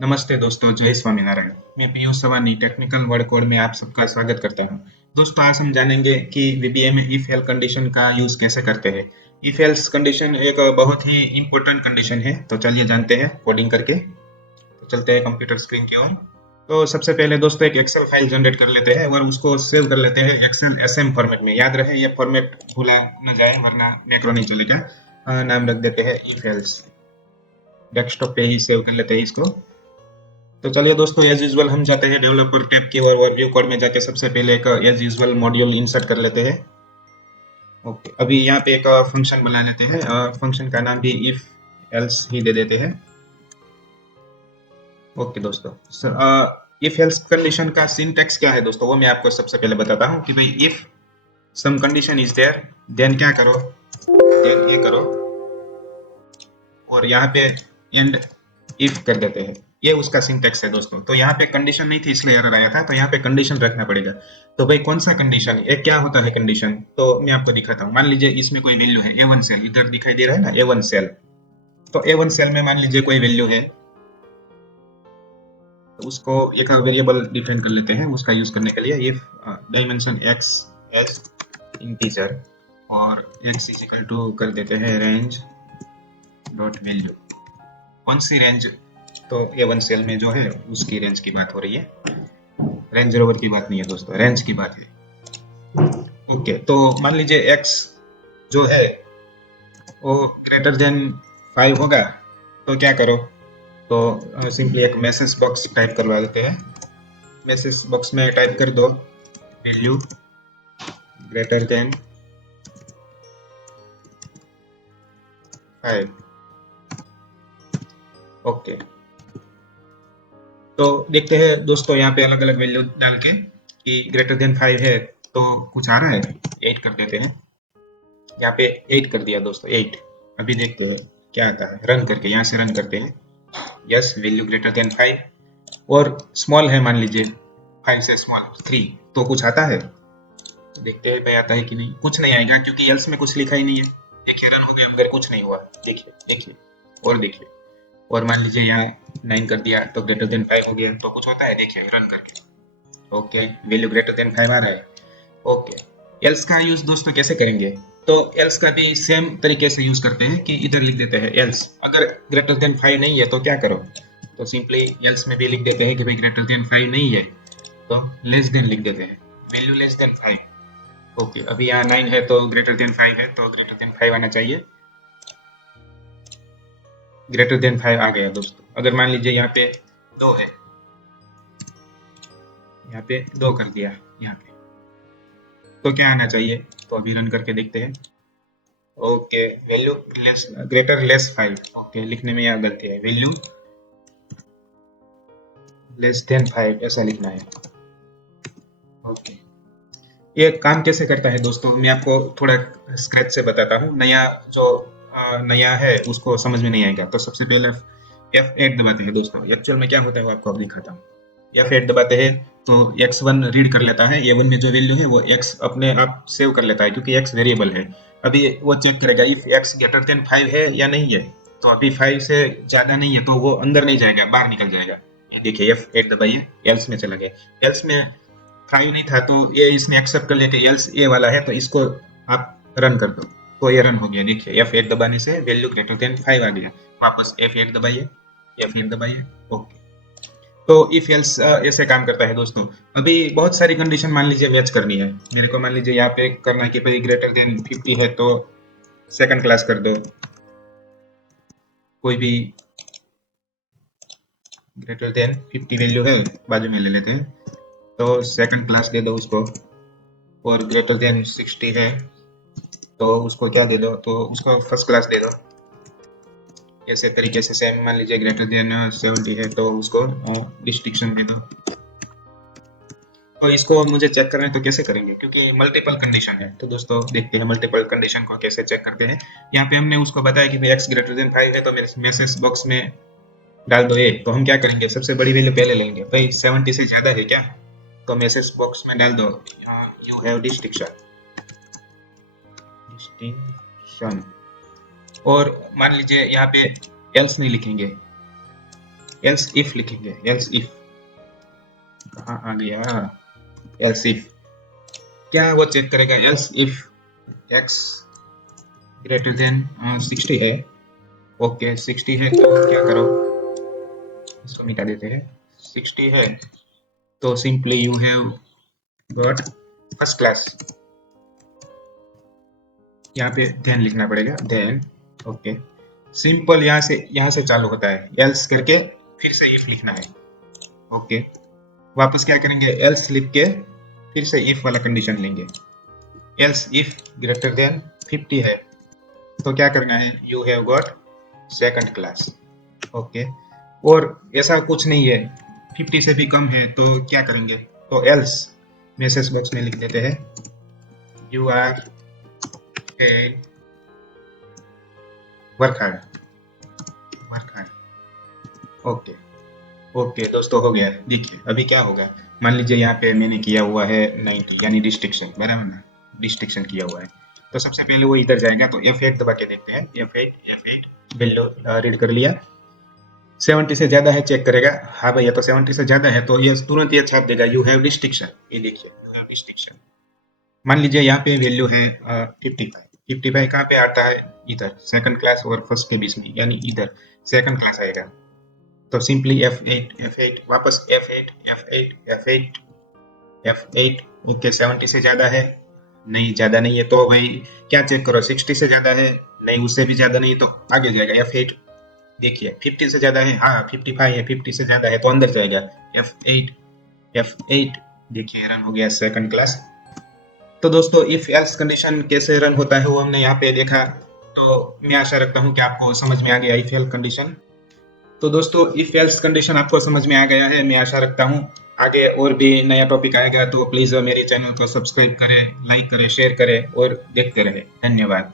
नमस्ते दोस्तों, जय स्वामीनारायण। मैं पीयूष सवानी टेक्निकल वर्ड कोड में आप सबका स्वागत करता हूं। दोस्तों, आज हम जानेंगे कि वीबीए में इफ एल कंडीशन का यूज कैसे करते हैं। इफ एल्स कंडीशन एक बहुत ही इंपॉर्टेंट कंडीशन है, तो चलिए जानते हैं कोडिंग करके। तो चलते हैं कंप्यूटर स्क्रीन की ओर। तो सबसे पहले दोस्तों एक एक्सेल फाइल जनरेट कर लेते हैं और उसको सेव कर लेते हैं एक्सेल एसएम फॉर्मेट में। याद रहे ये फॉर्मेट भूला न जाए वरना मैक्रो नहीं चलेगा। नाम रख देते हैं इफ एल्स। डेस्कटॉप पे ही सेव कर लेते हैं इसको। तो चलिए दोस्तों, एज यूजुअल हम जाते हैं डेवलपर टैब की और व्यू कोड में जाके सबसे पहले एक एज यूजुअल मॉड्यूल इंसर्ट कर लेते हैं। ओके, अभी यहाँ पे एक फंक्शन बना लेते हैं। फंक्शन का नाम भी इफ एल्स ही दे देते हैं। ओके दोस्तों, इफ एल्स कंडीशन का सिंटैक्स क्या है दोस्तों, वो मैं आपको सबसे पहले बताता हूँ कि भाई if some condition is there, then क्या करो, देन ये करो, और यहाँ पे एंड इफ कर देते हैं। ये उसका सिंटैक्स है दोस्तों। तो यहाँ पे कंडीशन नहीं थी इसलिए एरर आया था, तो यहाँ पे कंडीशन रखना पड़ेगा। तो भाई कौन सा कंडीशन, ये क्या होता है कंडीशन, तो मैं आपको दिखाता हूँ। मान लीजिए इसमें कोई वैल्यू है A1 सेल, इधर दिखाई दे रहा है ना A1 सेल। तो A1 सेल में मान लीजिए कोई वैल्यू है, तो उसको एक वेरिएबल डिफाइन कर लेते हैं उसका यूज करने के लिए। If dimension x as integer और x इज इक्वल टू कर देते हैं रेंज डॉट वैल्यू। कौन सी रेंज, तो A1 सेल में जो है उसकी रेंज की बात हो रही है, रेंज रोवर की बात नहीं है दोस्तों, रेंज की बात है। ओके, तो मान लीजिए x जो है वो ग्रेटर देन 5 होगा, तो क्या करो, तो सिंपली एक मैसेज बॉक्स टाइप करवा देते हैं। मैसेज बॉक्स में टाइप कर दो वैल्यू ग्रेटर देन 5। ओके, तो देखते हैं दोस्तों यहाँ पे अलग अलग वैल्यू डाल के कि ग्रेटर देन 5 है तो कुछ आ रहा है। 8 कर देते हैं, यहाँ पे 8 कर दिया दोस्तों, 8। अभी देखते हैं क्या आता है, रन करके, यहाँ से रन करते हैं। यस, वैल्यू ग्रेटर देन 5 और स्मॉल है, मान लीजिए 5 से स्मॉल 3, तो कुछ आता है। देखते हैं भाई आता है कि नहीं। कुछ नहीं आएगा क्योंकि एल्स में कुछ लिखा ही नहीं है। देखिए रन हो गया मगर कुछ नहीं हुआ। देखिए देखिए और देखिए, और मान लीजिए यहाँ 9 कर दिया तो ग्रेटर देन 5 हो गया, तो कुछ होता है, देखिए रन करके। ओके, वैल्यू ग्रेटर देन 5 आ रहा है। ओके, एल्स का यूज दोस्तों कैसे करेंगे, तो एल्स का भी सेम तरीके से यूज करते हैं कि इधर लिख देते हैं एल्स, अगर ग्रेटर देन 5 नहीं है तो क्या करो, तो सिंपली एल्स में भी लिख देते हैं कि भाई ग्रेटर देन 5 नहीं है तो लेस देन लिख देते हैं, वैल्यू लेस देन 5। ओके, अभी यहाँ 9 है तो ग्रेटर देन 5 है, तो ग्रेटर देन 5 आना चाहिए। ग्रेटर देन 5 आ गया दोस्तों। अगर मान लीजिए यहाँ पे 2 है, यहाँ पे 2 कर दिया यहाँ पे, तो क्या आना चाहिए, तो अभी रन करके देखते हैं। Okay, value less greater less 5। Okay, लिखने में यहाँ गलती है, वैल्यू लेस देन 5 ऐसा लिखना है। ओके, ये काम कैसे करता है दोस्तों, मैं आपको थोड़ा स्क्रैच से बताता हूँ। नया जो नया है उसको समझ में नहीं आएगा, तो सबसे पहले F8 दबाते हैं दोस्तों। एक्चुअल में क्या होता है वो आपको अब दिखाता हूँ। F8 दबाते हैं तो x1 रीड कर लेता है, A1 में जो वैल्यू है वो x अपने आप सेव कर लेता है क्योंकि x वेरिएबल है। अभी वो चेक करेगा इफ x ग्रेटर देन 5 है या नहीं है, तो अभी 5 से ज्यादा नहीं है तो वो अंदर नहीं जाएगा, बाहर निकल जाएगा। ये देखिए F8 दबाइए, एल्स में चला गया। एल्स में 5 नहीं था तो ये इसने एक्सेप्ट कर लिया कि एल्स ए वाला है, तो इसको आप रन कर दो, तो ये रन हो गया। देखिए F8 दबाने से वैल्यू ग्रेटर देन 5 आ गया। वापस F8 दबाइए, F8 दबाइए। ओके, तो इफ एल्स ऐसे काम करता है दोस्तों। अभी बहुत सारी कंडीशन मान लीजिए मैच करनी है मेरे को, मान लीजिए यहाँ पे करना है कि भाई ग्रेटर देन 50 है तो सेकंड क्लास कर दो, कोई भी ग्रेटर देन 50 वैल्यू है बाजू में ले लेते हैं, तो सेकंड क्लास दे दो उसको। और ग्रेटर देन 60 है तो उसको क्या दे दो, तो उसको फर्स्ट क्लास दे दो। ऐसे तरीके से सेम मान लीजिए ग्रेटर देन 70 है तो उसको डिस्टिंक्शन दे दो। तो इसको मुझे चेक करना है तो कैसे करेंगे, क्योंकि मल्टीपल कंडीशन है। तो दोस्तों देखते हैं मल्टीपल कंडीशन को कैसे चेक करते हैं। यहाँ पे हमने उसको बताया कि भाई x ग्रेटर देन 5 है तो मेरे मैसेज बॉक्स में डाल दो ए। तो हम क्या करेंगे, सबसे बड़ी वैल्यू पहले लेंगे, भाई 70 से ज्यादा है क्या, तो मैसेज बॉक्स में डाल दो यू हैव डिस्टिंक्शन, डिस्टिंक्शन। और मान लीजिए यहाँ पे एल्स नहीं लिखेंगे, एल्स इफ लिखेंगे, एल्स इफ कहाँ आ गया, एल्स इफ क्या वो चेक करेगा, else if x greater than 60 है। ओके 60 है तो क्या करो, इसको मिटा देते हैं। 60 है तो simply you have got first class, यहाँ पे देन लिखना पड़ेगा, देन ओके सिंपल यहाँ से चालू होता है, एल्स करके फिर से इफ लिखना है। ओके वापस क्या करेंगे, एल्स लिख के फिर से इफ वाला कंडीशन लेंगे, एल्स इफ ग्रेटर देन 50 है तो क्या करना है, you have got second class. Okay और ऐसा कुछ नहीं है, 50 से भी कम है तो क्या करेंगे, तो एल्स मैसेज बॉक्स में लिख देते हैं, you are a work hard, work hard. Okay okay दोस्तों हो गया। देखिए अभी क्या होगा, मान लीजिए यहाँ पे मैंने किया हुआ है 90 यानी डिस्ट्रिक्शन, बराबर ना, डिस्ट्रिक्शन किया हुआ है तो सबसे पहले वो इधर जाएगा, तो F8 दबा के देखते हैं, F8 वैल्यू रीड कर लिया, 70 से ज्यादा है चेक करेगा, हाँ भैया तो 70 से ज्यादा है तो ये तुरंत ये छाप देगा यू हैव डिस्ट्रिक्शन। ये देखिए यू हैव डिस्ट्रिक्शन। मान लीजिए यहाँ पे वैल्यू है 55, 55 कहाँ पे आता है, इधर सेकंड क्लास और फर्स्ट के बीच में, यानी इधर सेकंड क्लास आएगा, तो सिंपली F8 वापस F8 ओके 70 से ज्यादा है, नहीं ज्यादा नहीं है तो भाई क्या चेक करो, 60 से ज्यादा है, नहीं उससे भी ज्यादा नहीं तो आगे जाएगा F8, देखिए 50 से ज्यादा है, हाँ 55 है, 50 से ज्यादा है तो अंदर जाएगा F8 देखिए रन हो गया सेकंड क्लास। तो दोस्तों इफ एल्स कंडीशन कैसे रन होता है वो हमने यहाँ पे देखा, तो मैं आशा रखता हूँ कि आपको समझ में आ गया इफ एल्स कंडीशन। तो दोस्तों इफ एल्स कंडीशन आपको समझ में आ गया है, मैं आशा रखता हूँ आगे और भी नया टॉपिक आएगा तो प्लीज मेरे चैनल को सब्सक्राइब करें, लाइक करें, शेयर करें और देखते रहे। धन्यवाद।